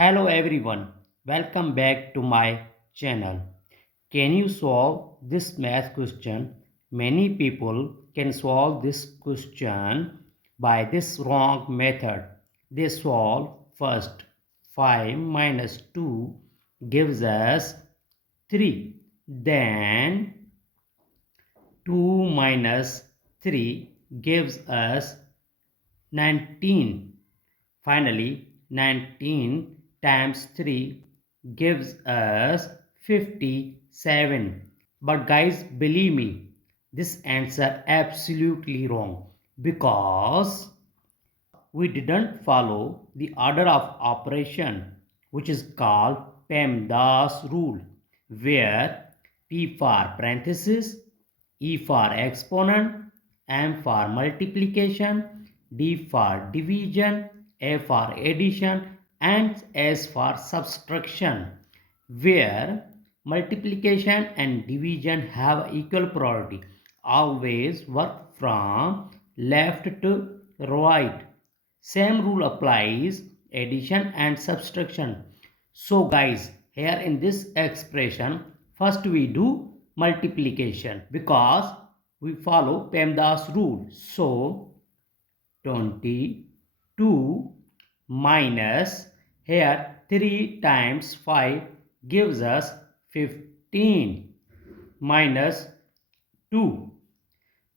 Hello everyone, welcome back to my channel. Can you solve this math question? Many people can solve this question by this wrong method. They solve first 5 minus 2 gives us 3. Then 2 minus 3 gives us 19. Finally, 19 times 3 gives us 57. But guys, believe me, this answer absolutely wrong because we didn't follow the order of operation, which is called PEMDAS rule, where P for parenthesis, E for exponent, M for multiplication, D for division, A for addition, and S for subtraction, where multiplication and division have equal priority. Always work from left to right. Same rule applies addition and subtraction. So guys, here in this expression, first we do multiplication because we follow PEMDAS rule. So 22 minus here 3 times 5 gives us 15 minus 2.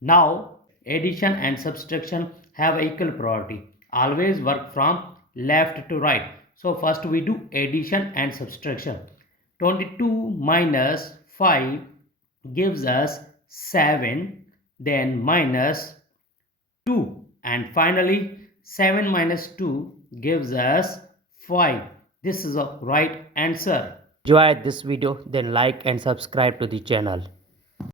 Now addition and subtraction have equal priority. Always work from left to right. So first we do addition and subtraction. 22 minus 5 gives us 7, then minus 2, and finally 7 minus 2 gives us 5. This is a right answer. Enjoy this video, then like and subscribe to the channel.